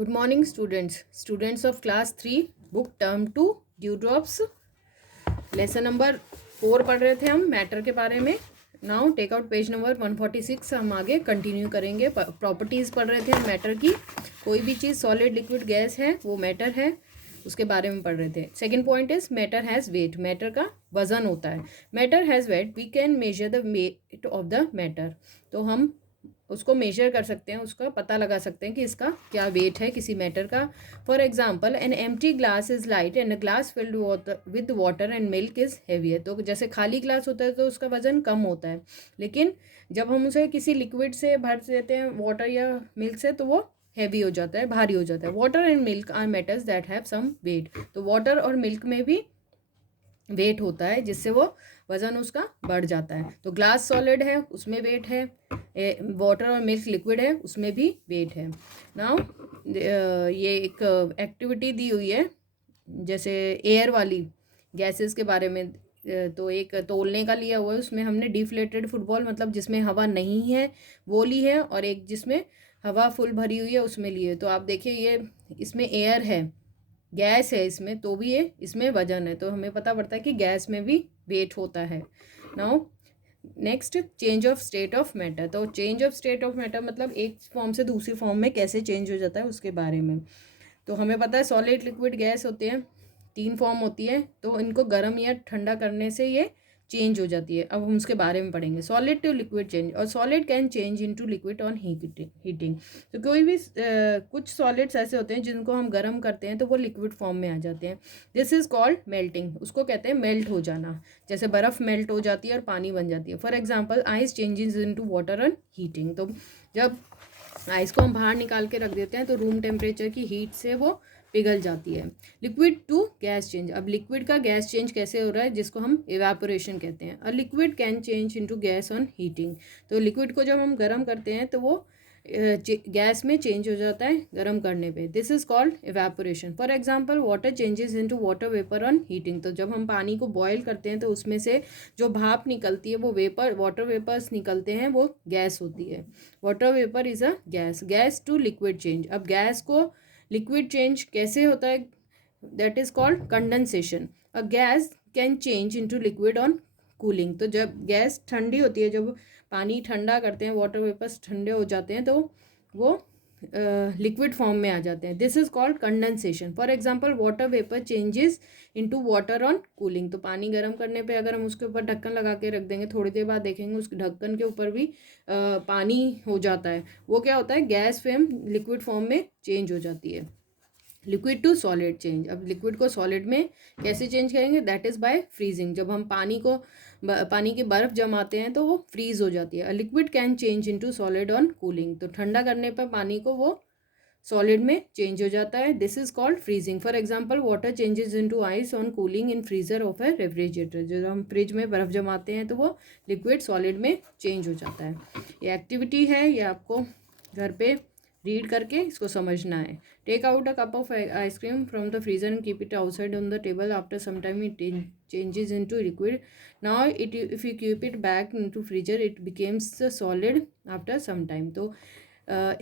Good morning students of class 3 book term 2 dew drops lesson number 4 पढ़ रहे थे हम मैटर के बारे में। Now take out page number 146। हम आगे कंटिन्यू करेंगे। प्रॉपर्टीज़ पढ़ रहे थे हम मैटर की। कोई भी चीज़ सॉलिड लिक्विड गैस है वो मैटर है, उसके बारे में पढ़ रहे थे। Second point is matter has weight. Matter का वजन होता है। Matter has weight, we can measure the weight of the matter. तो हम उसको मेजर कर सकते हैं, उसका पता लगा सकते हैं कि इसका क्या वेट है किसी मैटर का। For example an empty glass is light and a glass filled with water and milk is heavy है। तो जैसे खाली ग्लास होता है तो उसका वजन कम होता है, लेकिन जब हम उसे किसी लिक्विड से भर देते हैं, वाटर या मिल्क से, तो वो हैवी हो जाता है, भारी हो जाता है। Water and milk are metals that have some weight. तो वाटर और मिल्क में भी वेट होता है, जिससे वो वज़न उसका बढ़ जाता है। तो ग्लास सॉलिड है, उसमें वेट है। वाटर और मिल्क लिक्विड है, उसमें भी वेट है। नाउ ये एक एक्टिविटी दी हुई है, जैसे एयर वाली गैसेस के बारे में। तो एक तोलने का लिया हुआ है, उसमें हमने डिफ्लेटेड फुटबॉल, मतलब जिसमें हवा नहीं है वो ली है, और एक जिसमें हवा फुल भरी हुई है उसमें ली है। तो आप देखिए, ये इसमें एयर है, गैस है इसमें, तो भी ये इसमें वजन है। तो हमें पता पड़ता है कि गैस में भी वेट होता है। Now next, change of state of matter. तो change of state of matter मतलब एक फॉर्म से दूसरी फॉर्म में कैसे चेंज हो जाता है उसके बारे में। तो हमें पता है सॉलिड लिक्विड गैस होते हैं, 3 फॉर्म होती है। तो इनको गर्म या ठंडा करने से ये चेंज हो जाती है। अब हम उसके बारे में पढ़ेंगे। सॉलिड टू लिक्विड चेंज, और solid can change into liquid on heating. तो कोई भी कुछ सॉलिड्स ऐसे होते हैं जिनको हम गर्म करते हैं तो वो लिक्विड फॉर्म में आ जाते हैं। This is called melting. उसको कहते हैं मेल्ट हो जाना। जैसे बर्फ़ मेल्ट हो जाती है और पानी बन जाती है। For example ice changes into water on heating. तो जब आइस को हम बाहर निकाल के रख देते हैं तो रूम टेम्परेचर की हीट से वो पिघल जाती है। Liquid to gas change. अब लिक्विड का गैस चेंज कैसे हो रहा है, जिसको हम इवेपोरेशन कहते हैं। A liquid can change into gas on heating. तो लिक्विड को जब हम गर्म करते हैं तो वो गैस में चेंज हो जाता है गर्म करने पे। This is called evaporation. For example water changes into water vapour on heating. तो जब हम पानी को बॉयल करते हैं तो उसमें से जो भाप निकलती है वो वेपर, वाटर वेपर्स निकलते हैं, वो गैस होती है। Water vapour is a gas. Gas to liquid change. अब गैस को लिक्विड चेंज कैसे होता है, that is called condensation. A gas can change into liquid on cooling. तो जब गैस ठंडी होती है, जब पानी ठंडा करते हैं, वाटर वेपर्स ठंडे हो जाते हैं, तो वो लिक्विड फॉर्म में आ जाते हैं। This is called condensation. For example water vapour changes into water on cooling. तो पानी गर्म करने पे अगर हम उसके ऊपर ढक्कन लगा के रख देंगे, थोड़ी देर बाद देखेंगे उस ढक्कन के ऊपर भी पानी हो जाता है। वो क्या होता है, गैस फेम लिक्विड फॉर्म में चेंज हो जाती है। Liquid to solid change. अब लिक्विड को सॉलिड में कैसे चेंज करेंगे, दैट इज़ बाय फ्रीजिंग। जब हम पानी की बर्फ़ जमाते हैं तो वो फ्रीज हो जाती है। Liquid can change into solid on cooling. तो ठंडा करने पर पानी को वो सॉलिड में चेंज हो जाता है। This is called freezing. For example water changes into ice on cooling in freezer of A refrigerator. जो हम फ्रिज में बर्फ़ जमाते हैं तो वो लिक्विड सॉलिड में चेंज हो जाता है। ये एक्टिविटी है, ये आपको घर पे रीड करके इसको समझना है। Take out a cup of ice cream from the freezer and keep it outside on the table. After some time it changes into liquid. Now if you keep it back into freezer it becomes solid after some time. तो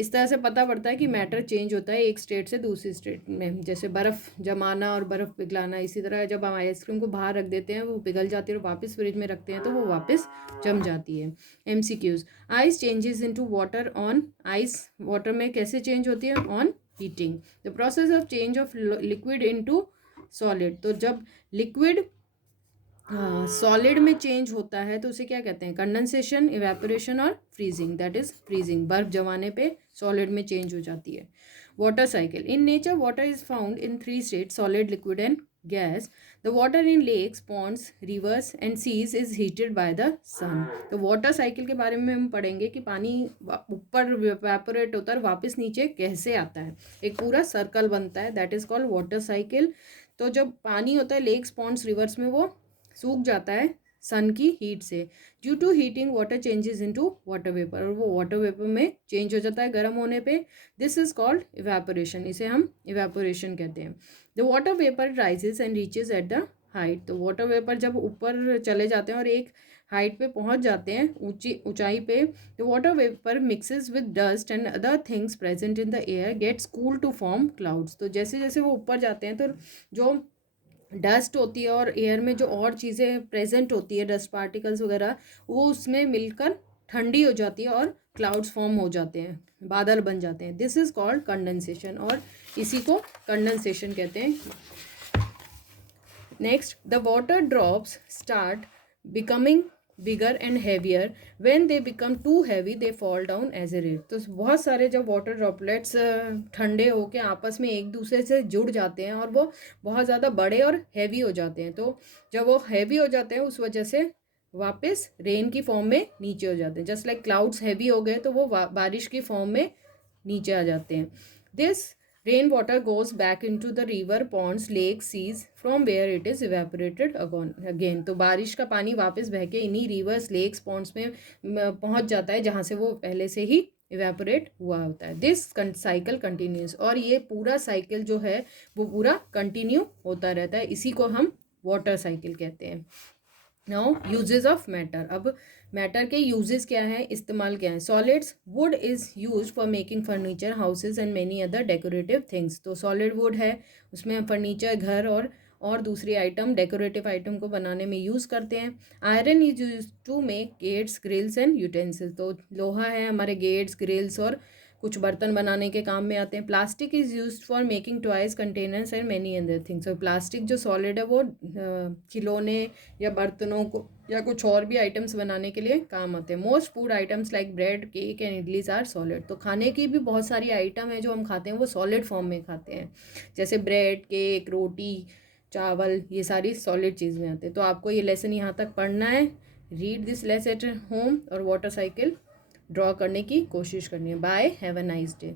इस तरह से पता पड़ता है कि matter change होता है एक स्टेट से दूसरी स्टेट में। जैसे बर्फ़ जमाना और बर्फ़ पिघलाना, इसी तरह जब हम आइसक्रीम को बाहर रख देते हैं वो पिघल जाती है और वापस फ्रिज में रखते हैं तो वो वापस जम जाती है। MCQs। Ice changes into water on. Ice water में कैसे चेंज होती है, on heating. The process of change of liquid into solid. तो जब लिक्विड सॉलिड में चेंज होता है तो उसे क्या कहते हैं, कंडेंसेशन, इवेपोरेशन और फ्रीजिंग। That is freezing. बर्फ जमाने पे सॉलिड में चेंज हो जाती है। Water cycle. In nature water is found in 3 state, solid, liquid and gas. The water in lakes, ponds, rivers and seas is heated by the sun. तो water cycle के बारे में हम पढ़ेंगे कि पानी ऊपर इवेपोरेट होता है, वापस नीचे कैसे आता है, एक पूरा सर्कल बनता है। That is called water cycle. तो जब पानी होता है लेक्स, पॉन्ड्स, रिवर्स में, वो सूख जाता है सन की हीट से। Due to heating water changes into water vapour, और वो वाटर वेपर में चेंज हो जाता है गर्म होने पे। This is called evaporation. इसे हम इवेपोरेशन कहते हैं। The water vapour rises and reaches at the height. तो वाटर वेपर जब ऊपर चले जाते हैं और एक हाइट पे पहुंच जाते हैं, ऊंचाई पे, the water vapour mixes with dust and other things present in the air gets cool to form clouds. तो जैसे जैसे वो ऊपर जाते हैं तो जो डस्ट होती है और एयर में जो और चीज़ें प्रेजेंट होती है, डस्ट पार्टिकल्स वगैरह, वो उसमें मिलकर ठंडी हो जाती है और क्लाउड्स फॉर्म हो जाते हैं, बादल बन जाते हैं। दिस इज कॉल्ड कंडेंसेशन, और इसी को कंडेंसेशन कहते हैं। Next, the water drops start becoming bigger and heavier, when they become too heavy they fall down as a rain. तो बहुत सारे जब वाटर ड्रॉपलेट्स ठंडे होके आपस में एक दूसरे से जुड़ जाते हैं और वो बहुत ज़्यादा बड़े और हैवी हो जाते हैं, तो जब वो हैवी हो जाते हैं उस वजह से वापस रेन की फॉर्म में नीचे हो जाते हैं। जस्ट लाइक क्लाउड्स हैवी हो गए तो वो बारिश की फॉर्म में नीचे आ जाते हैं। This rain water goes back into the river, ponds, lake, seas from where it is evaporated again. तो बारिश का पानी वापस बह के इन्हीं रिवर्स, लेक्स, पॉन्ड्स में पहुंच जाता है जहाँ से वो पहले से ही इवेपोरेट हुआ होता है। दिस साइकिल कंटिन्यूस, और ये पूरा साइकिल जो है वो पूरा कंटिन्यू होता रहता है, इसी को हम वाटर साइकिल कहते हैं। Now uses of matter. अब मैटर के यूजेस क्या हैं, इस्तेमाल क्या है। Solids, would is use for making furniture, houses and many other decorative things. तो सॉलिड वुड है, उसमें हम फर्नीचर, घर और दूसरी आइटम, डेकोरेटिव आइटम को बनाने में यूज़ करते हैं। Iron is use to make gates, grills and utensils. तो लोहा है हमारे गेट्स, ग्रिल्स और कुछ बर्तन बनाने के काम में आते हैं। Plastic is use for making toys, containers and many other things. और प्लास्टिक जो सॉलिड है वो खिलौने या बर्तनों को या कुछ और भी आइटम्स बनाने के लिए काम आते हैं। Most food items like bread, cake and idlis are solid. तो खाने की भी बहुत सारी आइटम है जो हम खाते हैं वो सॉलिड फॉर्म में खाते हैं, जैसे ब्रेड, केक, रोटी, चावल, ये सारी सॉलिड चीज़ में आते हैं। तो आपको ये लेसन यहाँ तक पढ़ना है। Read this lesson at home और वाटर साइकिल ड्रॉ करने की कोशिश करनी है। Bye, have a nice day.